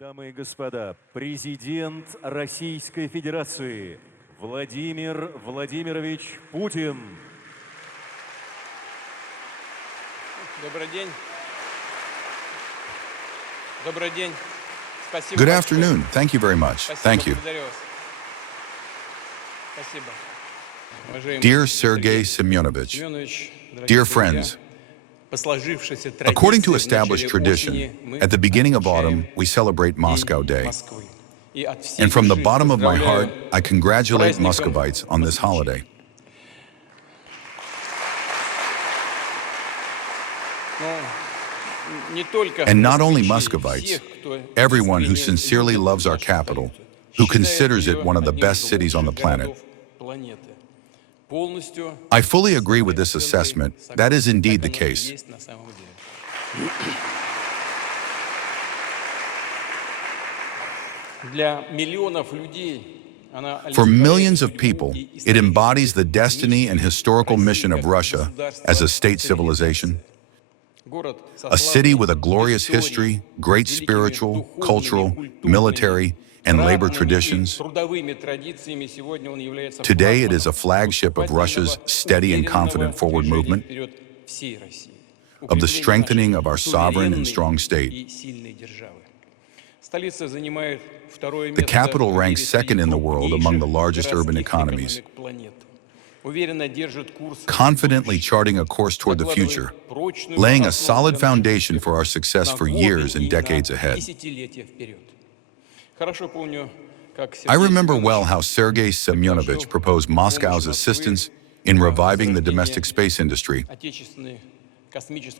Дамы и господа, президент Российской Федерации Владимир Владимирович Путин. Добрый день. Добрый день. Спасибо. Good afternoon. Thank you very much. Thank you. Dear Sergei Semyonovich, dear friends, according to established tradition, at the beginning of autumn, we celebrate Moscow Day. And from the bottom of my heart, I congratulate Muscovites on this holiday. And not only Muscovites, everyone who sincerely loves our capital, who considers it one of the best cities on the planet. I fully agree with this assessment. That is indeed the case. For millions of people, it embodies the destiny and historical mission of Russia as a state civilization. A city with a glorious history, great spiritual, cultural, military, and labor traditions. Today it is a flagship of Russia's steady and confident forward movement, of the strengthening of our sovereign and strong state. The capital ranks second in the world among the largest urban economies, confidently charting a course toward the future, laying a solid foundation for our success for years and decades ahead. I remember well how Sergei Semyonovich proposed Moscow's assistance in reviving the domestic space industry.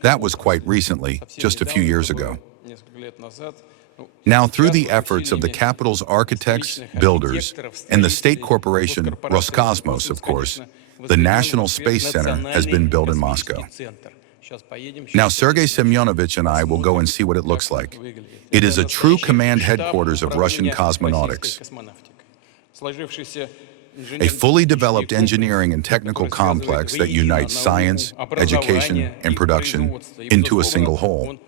That was quite recently, just a few years ago. Now, through the efforts of the capital's architects, builders, and the state corporation Roscosmos, of course, the National Space Center has been built in Moscow. Now, Sergei Semyonovich and I will go and see what it looks like. It is a true command headquarters of Russian cosmonautics, a fully developed engineering and technical complex that unites science, education, and production into a single whole.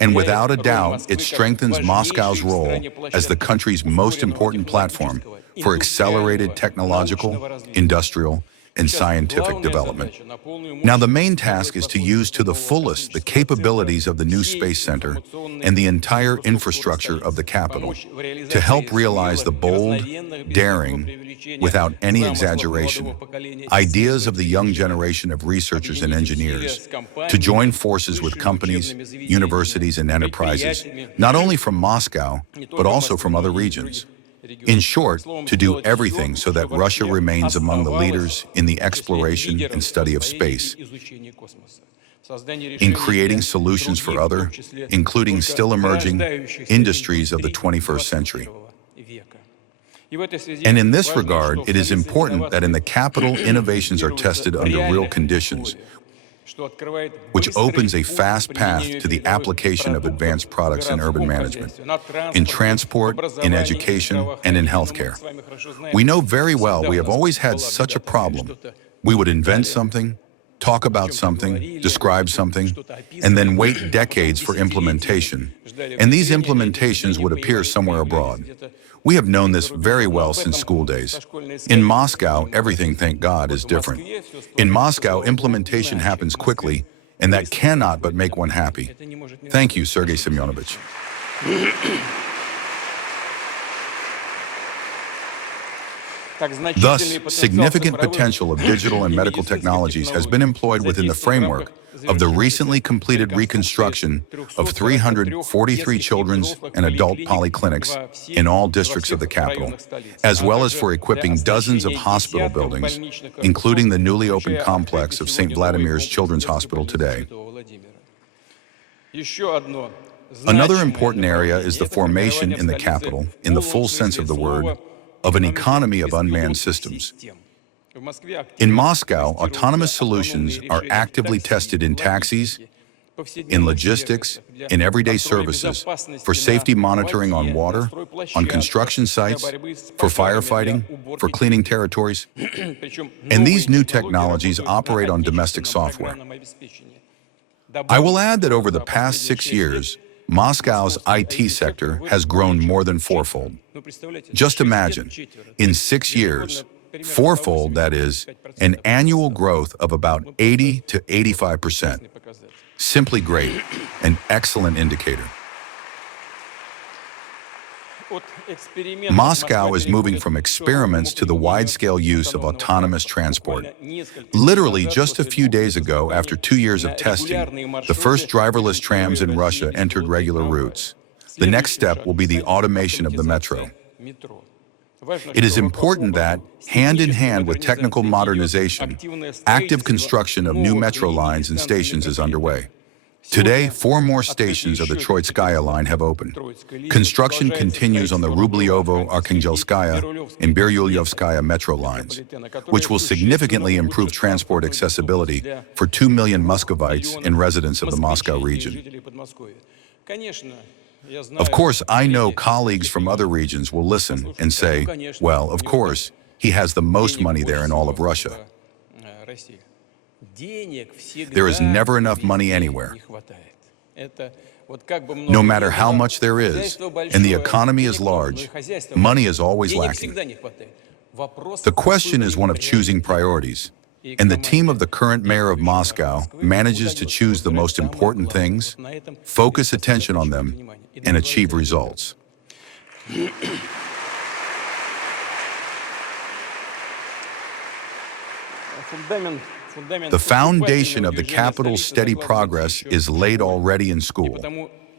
And without a doubt, it strengthens Moscow's role as the country's most important platform for accelerated technological, industrial, and scientific development. Now, the main task is to use to the fullest the capabilities of the new Space Center and the entire infrastructure of the capital to help realize the bold, daring, without any exaggeration, ideas of the young generation of researchers and engineers to join forces with companies, universities, and enterprises, not only from Moscow, but also from other regions. In short, to do everything so that Russia remains among the leaders in the exploration and study of space, in creating solutions for other, including still emerging, industries of the 21st century. And in this regard, it is important that in the capital, innovations are tested under real conditions, which opens a fast path to the application of advanced products in urban management, in transport, in education, and in healthcare. We know very well we have always had such a problem. We would invent something, talk about something, describe something, and then wait decades for implementation. And these implementations would appear somewhere abroad. We have known this very well since school days. In Moscow, everything, thank God, is different. In Moscow, implementation happens quickly, and that cannot but make one happy. Thank you, Sergei Semyonovich. Thus, significant potential of digital and medical technologies has been employed within the framework of the recently completed reconstruction of 343 children's and adult polyclinics in all districts of the capital, as well as for equipping dozens of hospital buildings, including the newly opened complex of St. Vladimir's Children's Hospital today. Another important area is the formation in the capital, in the full sense of the word, of an economy of unmanned systems. In Moscow, autonomous solutions are actively tested in taxis, in logistics, in everyday services, for safety monitoring on water, on construction sites, for firefighting, for cleaning territories. And these new technologies operate on domestic software. I will add that over the past 6 years, Moscow's IT sector has grown more than fourfold. Just imagine, in 6 years, fourfold, that is, an annual growth of about 80 to 85%. Simply great, an excellent indicator. Moscow is moving from experiments to the wide-scale use of autonomous transport. Literally just a few days ago, after 2 years of testing, the first driverless trams in Russia entered regular routes. The next step will be the automation of the metro. It is important that, hand in hand with technical modernization, active construction of new metro lines and stations is underway. Today, 4 more stations of the Troitskaya line have opened. Construction continues on the Rublyovo-Arkhangelskaya and Biryulyovskaya metro lines, which will significantly improve transport accessibility for 2 million Muscovites and residents of the Moscow region. Of course, I know colleagues from other regions will listen and say, well, of course, he has the most money there in all of Russia. There is never enough money anywhere. No matter how much there is, and the economy is large, money is always lacking. The question is one of choosing priorities, and the team of the current mayor of Moscow manages to choose the most important things, focus attention on them, and achieve results. The foundation of the capital's steady progress is laid already in school,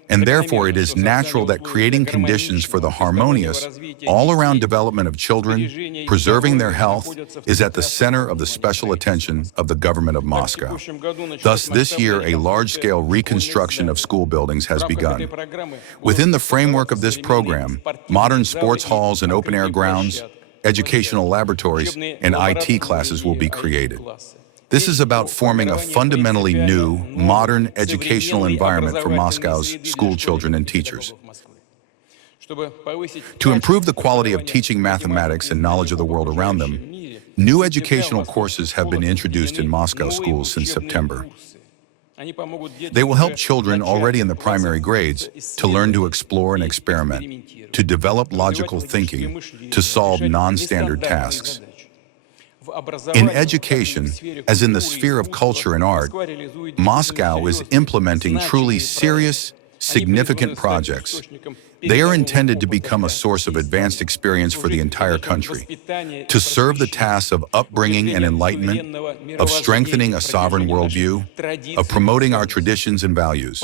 and therefore it is natural that creating conditions for the harmonious, all-around development of children, preserving their health, is at the center of the special attention of the government of Moscow. Thus, this year, a large-scale reconstruction of school buildings has begun. Within the framework of this program, modern sports halls and open-air grounds, educational laboratories, and IT classes will be created. This is about forming a fundamentally new, modern educational environment for Moscow's school children and teachers. To improve the quality of teaching mathematics and knowledge of the world around them, new educational courses have been introduced in Moscow schools since September. They will help children already in the primary grades to learn to explore and experiment, to develop logical thinking, to solve non-standard tasks. In education, as in the sphere of culture and art, Moscow is implementing truly serious, significant projects. They are intended to become a source of advanced experience for the entire country, to serve the tasks of upbringing and enlightenment, of strengthening a sovereign worldview, of promoting our traditions and values.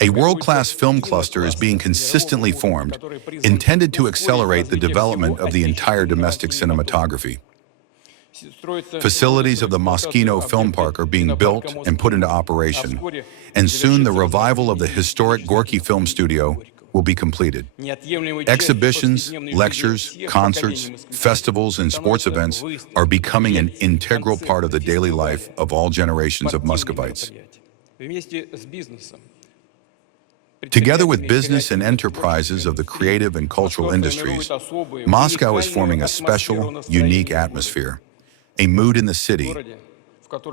A world-class film cluster is being consistently formed, intended to accelerate the development of the entire domestic cinematography. Facilities of the Moschino Film Park are being built and put into operation, and soon the revival of the historic Gorky Film Studio will be completed. Exhibitions, lectures, concerts, festivals, and sports events are becoming an integral part of the daily life of all generations of Muscovites. Together with business and enterprises of the creative and cultural industries, Moscow is forming a special, unique atmosphere. A mood in the city,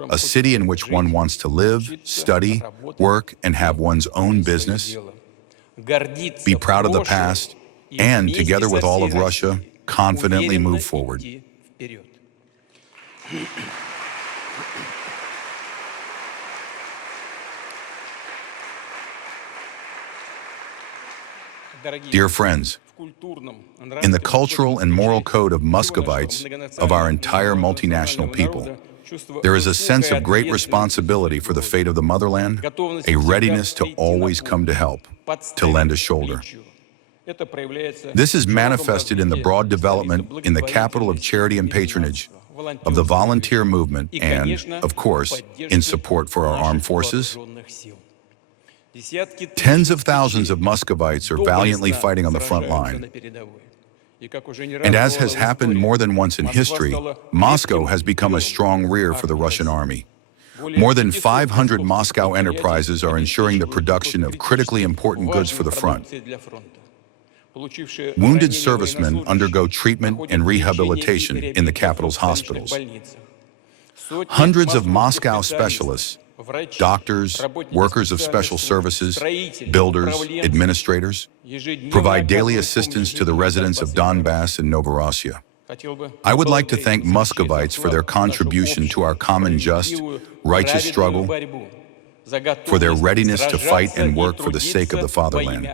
a city in which one wants to live, study, work, and have one's own business, be proud of the past, and, together with all of Russia, confidently move forward. Dear friends, in the cultural and moral code of Muscovites, of our entire multinational people, there is a sense of great responsibility for the fate of the motherland, a readiness to always come to help, to lend a shoulder. This is manifested in the broad development in the capital of charity and patronage, of the volunteer movement, and, of course, in support for our armed forces. Tens of thousands of Muscovites are valiantly fighting on the front line. And as has happened more than once in history, Moscow has become a strong rear for the Russian army. More than 500 Moscow enterprises are ensuring the production of critically important goods for the front. Wounded servicemen undergo treatment and rehabilitation in the capital's hospitals. Hundreds of Moscow specialists, doctors, workers of special services, builders, administrators, provide daily assistance to the residents of Donbass and Novorossiya. I would like to thank Muscovites for their contribution to our common just, righteous struggle, for their readiness to fight and work for the sake of the fatherland.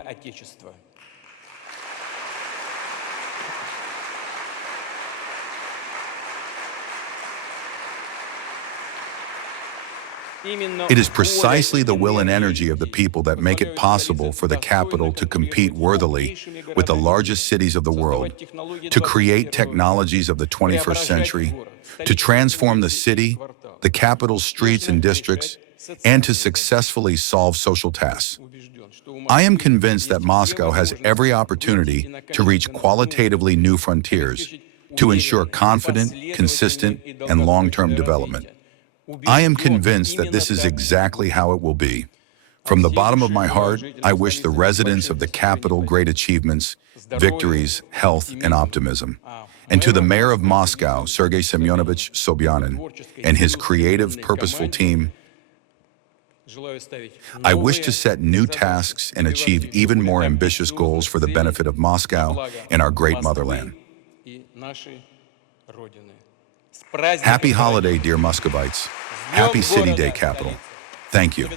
It is precisely the will and energy of the people that make it possible for the capital to compete worthily with the largest cities of the world, to create technologies of the 21st century, to transform the city, the capital's streets and districts, and to successfully solve social tasks. I am convinced that Moscow has every opportunity to reach qualitatively new frontiers, to ensure confident, consistent, and long-term development. I am convinced that this is exactly how it will be. From the bottom of my heart, I wish the residents of the capital great achievements, victories, health, and optimism. And to the mayor of Moscow, Sergei Semyonovich Sobyanin, and his creative, purposeful team, I wish to set new tasks and achieve even more ambitious goals for the benefit of Moscow and our great motherland. Happy holiday, dear Muscovites. Happy City Day, capital. Thank you.